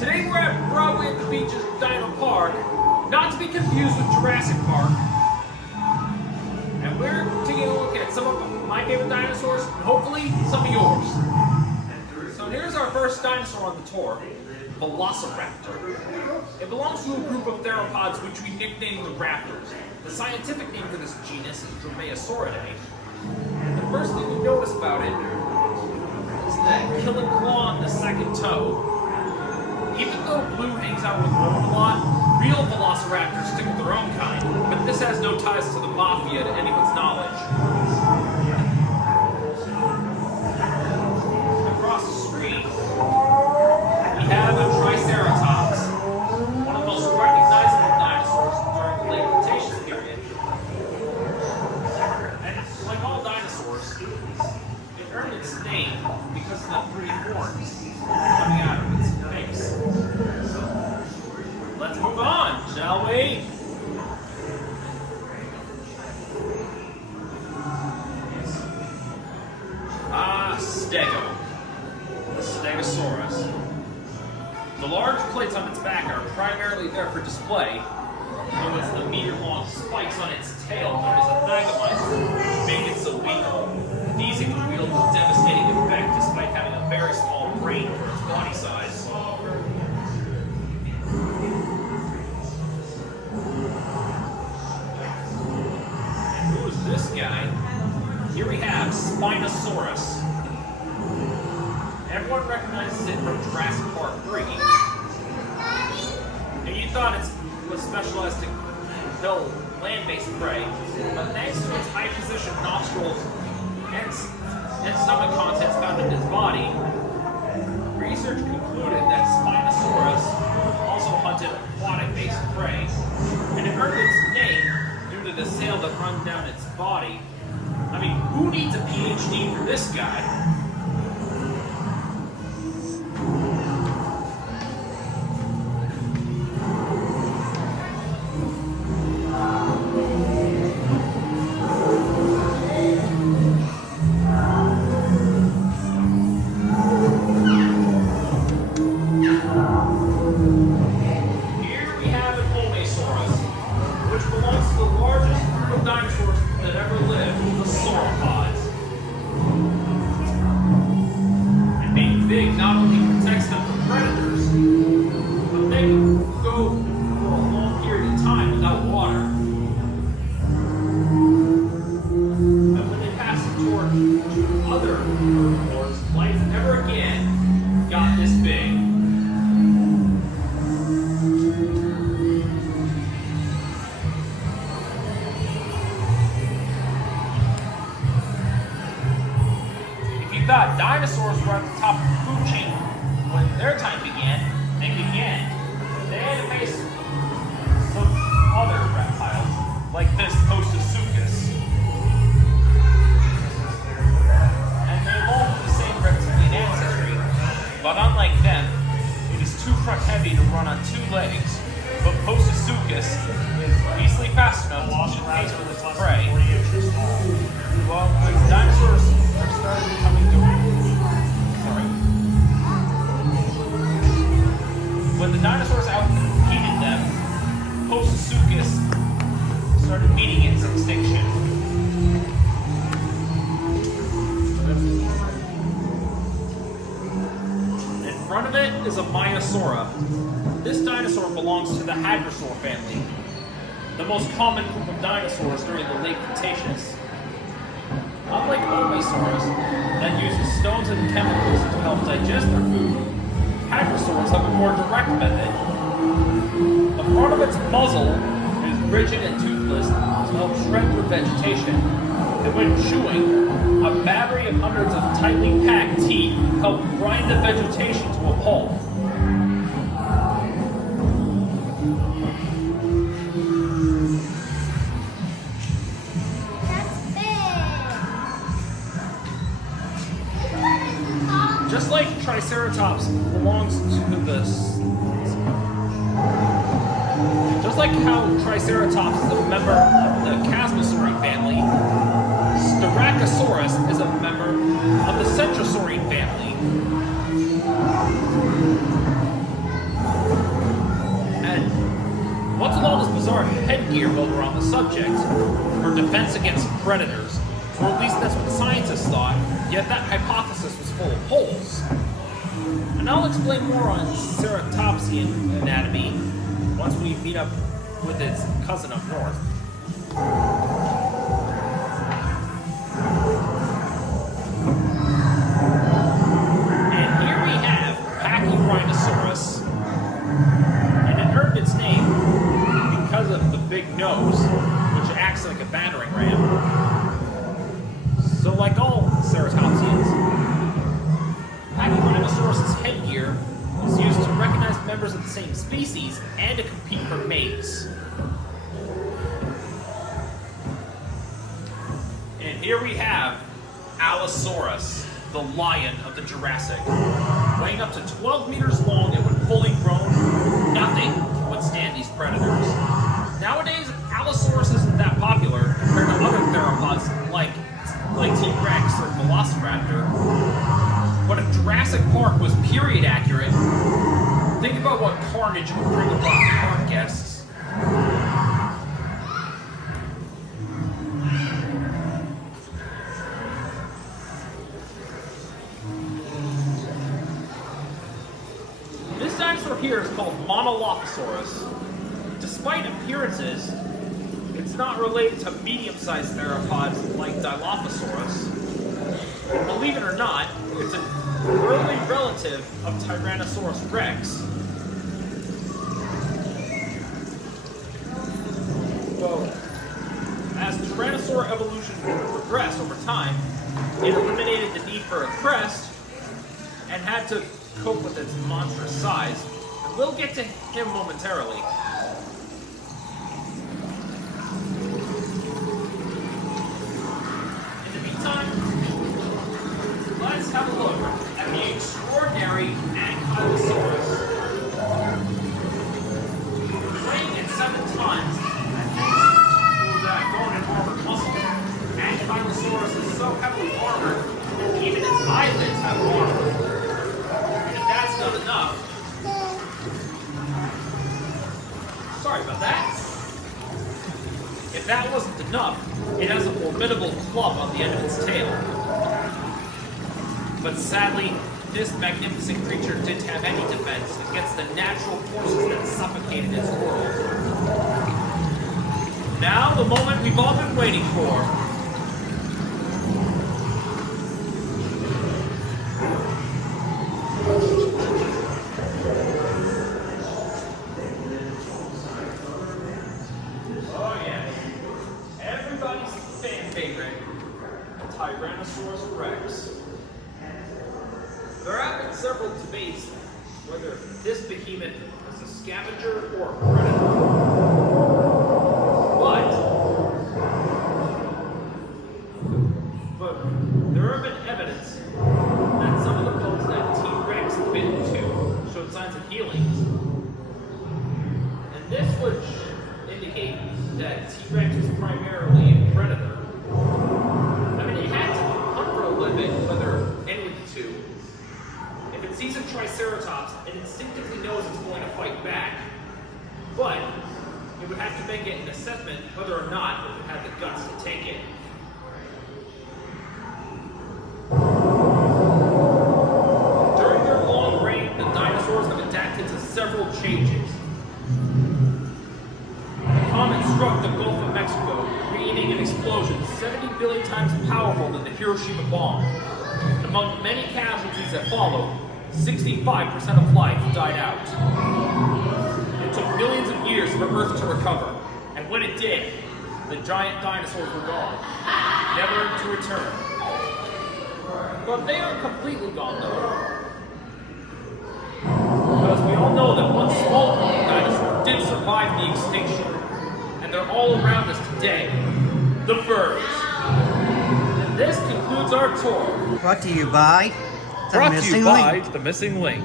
Today we're at Broadway at the Beach's Dino Park, not to be confused with Jurassic Park. And we're taking a look at some of my favorite dinosaurs, and hopefully some of yours. So here's our first dinosaur on the tour, Velociraptor. It belongs to a group of theropods which we nicknamed the raptors. The scientific name for this genus is Myosaurus. And the first thing you notice about it is that killing claw on the second toe. Even though blue hangs out with Roman a lot, real velociraptors stick with their own kind, but this has no ties to the mafia to anyone's knowledge. Across the street, we have a Triceratops, one of the most recognizable dinosaurs during the late Cretaceous period. And like all dinosaurs, it earned its name because of the three horns coming out of its face. Let's move on, shall we? The Stegosaurus. The large plates on its back are primarily there for display, though it's the meter-long spikes on its tail known as a thagomizer which make it so weak. These it can wield with devastating effect despite having a very small brain for its body size. And who is this guy? Here we have Spinosaurus. Everyone recognizes it from Jurassic Park 3. And you thought it was specialized to kill land-based prey, but thanks to its high-position nostrils and stomach contents found in its body, research concluded that Spinosaurus also hunted aquatic-based prey, and it earned its name due to the sail that runs down its body. I mean, who needs a PhD for this guy? Not only protects them from predators, but they can go for a long period of time without water. And when they pass it toward other herbivores, life never again got this big. If you thought dinosaurs were at the top of the food chain when their time began, they began. They had to face some other reptiles, like this Monolocosaurus. And they evolved with the same reptilian ancestry, but unlike them, it is too front heavy to run on two legs, but Monolocosaurus is easily fast enough to keep pace with its prey. Well, when dinosaurs first started becoming when the dinosaurs outcompeted them, Monolocosaurus started meeting its extinction. In front of it is a Myosaurus. This dinosaur belongs to the Hadrosaur family, the most common group of dinosaurs during the late Cretaceous. Unlike Allosaurus, that uses stones and chemicals to help digest their food, Hadrosaurs have a more direct method. The front of its muzzle is rigid and toothless to help shred through vegetation, and when chewing, a battery of hundreds of tightly packed teeth help grind the vegetation to a pulp. Just like Triceratops belongs to just like how Triceratops is a member of the Chasmosaurine family, Stegosaurus is a member of the Centrosaurine family. headgear built around the subject for defense against predators. Or at least that's what the scientists thought, yet that hypothesis was full of holes. And I'll explain more on ceratopsian anatomy once we meet up with its cousin up north. And here we have Pachyrhinosaurus, and it earned its name because of the big nose, which acts like a battering ram. So like all ceratopsians, Pachyrhinosaurus' headgear is used to recognize members of the same species and to compete for mates. And here we have Allosaurus, the lion of the Jurassic. Weighing up to 12 meters long and when fully grown, nothing can withstand these predators. Nowadays, Allosaurus isn't that popular compared to other theropods like T-Rex or Velociraptor. But if Jurassic Park was period accurate, think about what carnage it would bring upon park guests. This dinosaur here is called Monolocosaurus. Despite appearances, it's not related to medium-sized theropods like Dilophosaurus. And believe it or not, it's an early relative of Tyrannosaurus rex. Well, as Tyrannosaur evolution progressed over time, it eliminated the need for a crest and had to cope with its monstrous size. And we'll get to him momentarily. Let's have a look at the extraordinary Ankylosaurus. Weighing at 7 tons, and that bone and armored muscle, Ankylosaurus is so heavily armored that even its eyelids have armor. And if that's not enough, sorry about that. If that wasn't enough, it has a formidable club on the end of its tail. But sadly, this magnificent creature didn't have any defense against the natural forces that suffocated its world. Now, the moment we've all been waiting for. Oh yes, everybody's fan favorite, Tyrannosaurus rex. There have been several debates whether this behemoth is a scavenger or a predator. But there have been evidence that some of the bones that T-Rex bit into showed signs of healing. And this would indicate that T-Rex was primarily a predator. I mean, it had to hunt for a living, whether any of the two. If it sees a Triceratops, it instinctively knows it's going to fight back, but it would have to make an assessment whether or not it had the guts to take it. During their long reign, the dinosaurs have adapted to several changes. A comet struck the Gulf of Mexico, creating an explosion 70 billion times powerful than the Hiroshima bomb. And among many casualties that followed, 65% of life died out. It took millions of years for Earth to recover, and when it did, the giant dinosaurs were gone, never to return. But they aren't completely gone, though. Because we all know that one small dinosaur did survive the extinction, and they're all around us today, the birds. And this concludes our tour. Brought to you by The Missing Link.